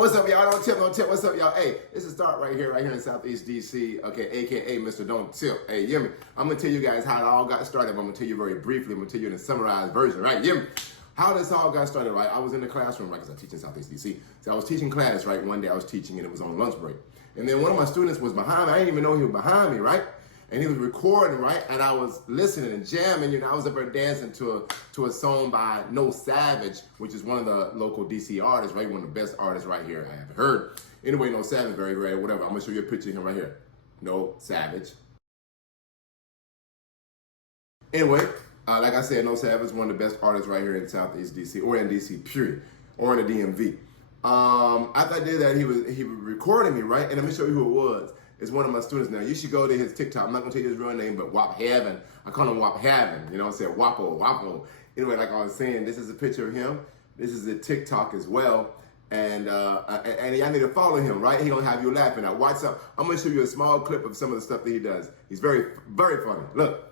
What's up, y'all? Don't tip. What's up, y'all? Hey, this is Start right here in Southeast DC. Okay, AKA Mr. Don't Tip. Hey, you hear me? I'm gonna tell you guys how it all got started. But I'm gonna tell you very briefly. I'm gonna tell you in a summarized version, right? You hear me? How this all got started, right? I was in the classroom, right? Because I teach in Southeast DC. So I was teaching class, right? One day I was teaching and it was on lunch break. And then one of my students was behind me. I didn't even know he was behind me, right? And he was recording, right? And I was listening and jamming. You know, I was up there dancing to a song by No Savage, which is one of the local DC artists, right? One of the best artists right here I have heard. Anyway, No Savage, very, very, whatever. I'm gonna show you a picture of him right here. No Savage. Anyway, like I said, No Savage is one of the best artists right here in Southeast DC, or in DC, period, or in the DMV. After I did that, he was recording me, right? And let me show you who it was. It's one of my students now. You should go to his TikTok. I'm not gonna tell you his real name, but Wap Heaven. I call him Wap Heaven. You know what I'm saying? Wapo. Anyway, like I was saying, this is a picture of him. This is a TikTok as well. And I need to follow him, right? He gonna have you laughing. Now watch up. I'm gonna show you a small clip of some of the stuff that he does. He's very, very funny. Look.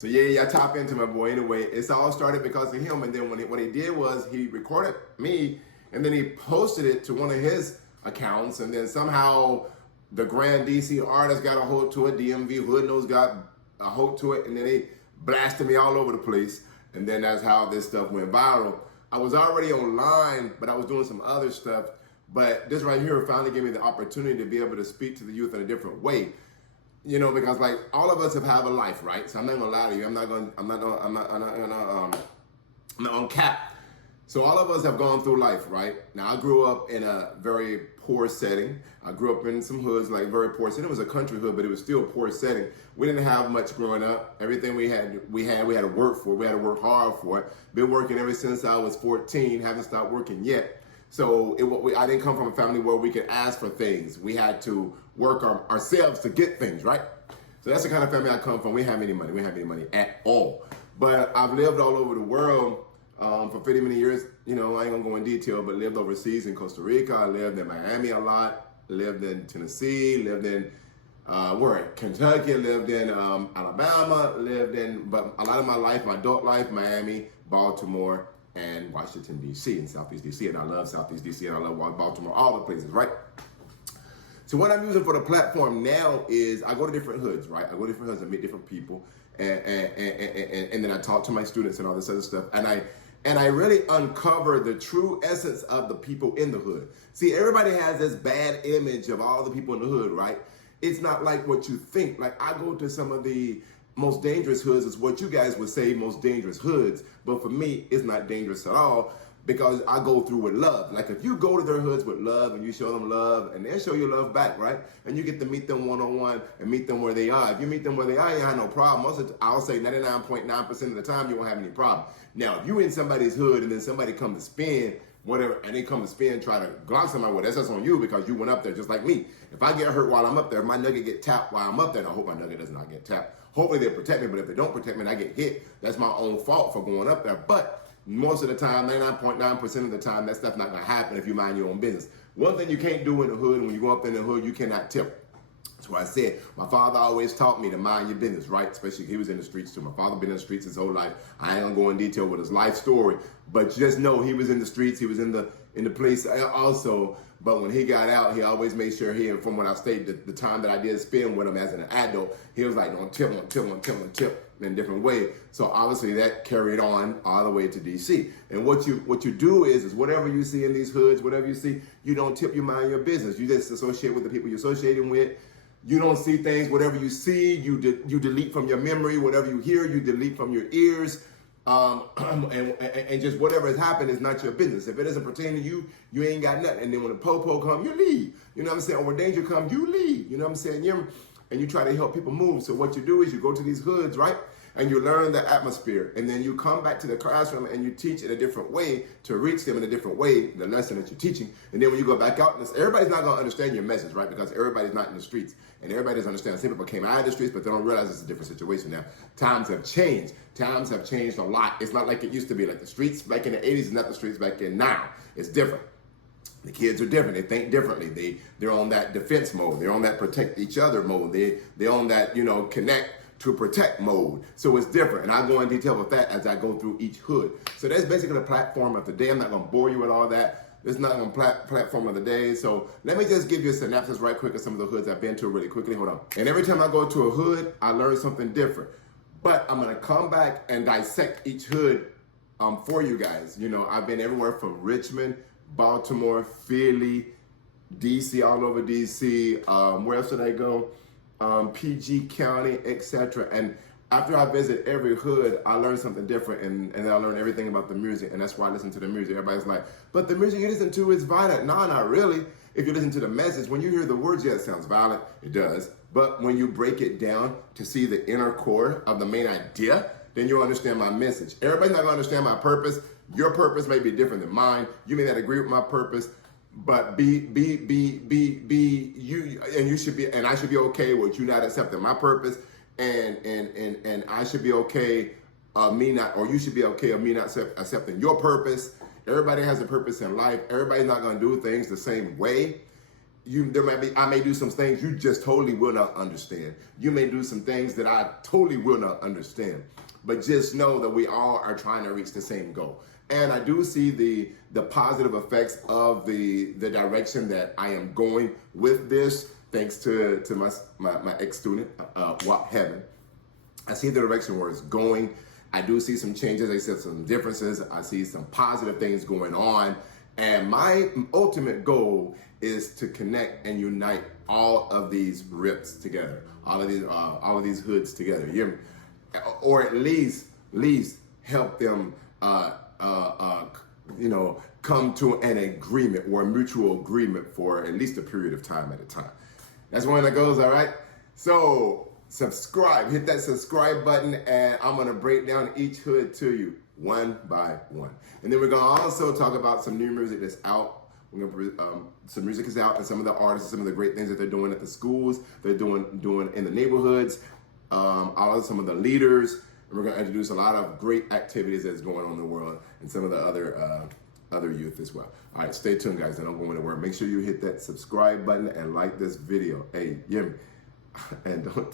So yeah, I tap into my boy. Anyway, it's all started because of him. And then what he did was he recorded me and then he posted it to one of his accounts. And then somehow the Grand DC artist got a hold to it. DMV Hoods got a hold to it. And then they blasted me all over the place. And then that's how this stuff went viral. I was already online, but I was doing some other stuff. But this right here finally gave me the opportunity to be able to speak to the youth in a different way. You know, because like all of us have a life, right? So I'm not gonna lie to you. I'm not on cap. So all of us have gone through life, right? Now I grew up in a very poor setting. I grew up in some hoods, like very poor setting. It was a country hood, but it was still a poor setting. We didn't have much growing up. Everything we had to work for. We had to work hard for it. Been working ever since I was 14. Haven't stopped working yet. So I didn't come from a family where we could ask for things. We had to work ourselves to get things, right? So that's the kind of family I come from. We didn't have any money. We didn't have any money at all. But I've lived all over the world for 50 many years. You know, I ain't gonna go in detail, but lived overseas in Costa Rica. I lived in Miami a lot. Lived in Tennessee. Lived in Kentucky. Lived in Alabama. But a lot of my life, my adult life, Miami, Baltimore, and Washington, D.C. and Southeast D.C. And I love Southeast D.C. and I love Baltimore, all the places, right? So what I'm using for the platform now is I go to different hoods, right? I go to different hoods and meet different people, and then I talk to my students and all this other stuff, and I really uncover the true essence of the people in the hood. See, everybody has this bad image of all the people in the hood, right? It's not like what you think. Like I go to some of the most dangerous hoods, is what you guys would say most dangerous hoods, but for me, it's not dangerous at all because I go through with love. Like if you go to their hoods with love and you show them love and they'll show you love back, right? And you get to meet them one-on-one and meet them where they are. If you meet them where they are, you have no problem. I'll say 99.9% of the time, you won't have any problem. Now, if you in somebody's hood and then somebody come to spin, whatever, and they come to spin, try to glock somebody, well, that's just on you because you went up there just like me. If I get hurt while I'm up there, if my nugget get tapped while I'm up there, and I hope my nugget does not get tapped. Hopefully they protect me, but if they don't protect me and I get hit, that's my own fault for going up there. But most of the time, 99.9% of the time, that stuff not gonna happen if you mind your own business. One thing you can't do in the hood, when you go up in the hood, you cannot tip. That's why I said, my father always taught me to mind your business, right? Especially he was in the streets too. My father been in the streets his whole life. I ain't gonna go in detail with his life story, but just know he was in the streets, he was in the place also. But when he got out, he always made sure and from what I stated, the time that I did spend with him as an adult, he was like, don't tip in a different way. So obviously that carried on all the way to DC. And what you do is whatever you see in these hoods, whatever you see, you don't tip, you mind your business. You just associate with the people you're associating with. You don't see things, whatever you see, you delete from your memory. Whatever you hear, you delete from your ears. And just whatever has happened is not your business. If it doesn't pertain to you, you ain't got nothing. And then when the po-po come, you leave. You know what I'm saying? Or when danger come, you leave. You know what I'm saying? And you try to help people move. So what you do is you go to these hoods, right? And you learn the atmosphere. And then you come back to the classroom and you teach in a different way to reach them in a different way, the lesson that you're teaching. And then when you go back out, everybody's not going to understand your message, right? Because everybody's not in the streets. And everybody doesn't understand. Some people came out of the streets, but they don't realize it's a different situation now. Times have changed. Times have changed a lot. It's not like it used to be. Like the streets back in the 80s is not the streets back in now. It's different. The kids are different. They think differently. They're on that defense mode. They're on that protect each other mode. They're on that, connect to protect mode. So it's different. And I'll go in detail with that as I go through each hood. So that's basically the platform of the day. I'm not gonna bore you with all that. This is not on platform of the day. So let me just give you a synopsis right quick of some of the hoods I've been to really quickly. Hold on. And every time I go to a hood, I learn something different. But I'm gonna come back and dissect each hood for you guys. You know, I've been everywhere from Richmond, Baltimore, Philly, DC, all over DC. Where else did I go? PG County, etc. And after I visit every hood, I learn something different, and then I learn everything about the music, and that's why I listen to the music. Everybody's like, but the music you listen to is violent. No, not really. If you listen to the message, when you hear the words, yeah, it sounds violent, it does. But when you break it down to see the inner core of the main idea, then you'll understand my message. Everybody's not gonna understand my purpose. Your purpose may be different than mine. You may not agree with my purpose, but you, and you should be, and I should be okay with you not accepting my purpose. And I should be okay me not, or you should be okay of me not accepting your purpose. Everybody has a purpose in life. Everybody's not going to do things the same way. I may do some things you just totally will not understand. You may do some things that I totally will not understand. But just know that we all are trying to reach the same goal. And I do see the positive effects of the direction that I am going with this. Thanks to my ex-student, Heaven. I see the direction where it's going. I do see some changes. I see some differences. I see some positive things going on. And my ultimate goal is to connect and unite all of these rips together, all of these hoods together. Or at least help them, come to an agreement or a mutual agreement for at least a period of time at a time. That's one that goes, all right? So subscribe, hit that subscribe button, and I'm gonna break down each hood to you one by one. And then we're gonna also talk about some new music that's out. We're gonna, some music is out, and some of the artists, some of the great things that they're doing at the schools, they're doing in the neighborhoods, some of the leaders. And we're gonna introduce a lot of great activities that's going on in the world, and some of the other youth as well. All right, stay tuned, guys. I don't go anywhere. Make sure you hit that subscribe button and like this video. Hey, and don't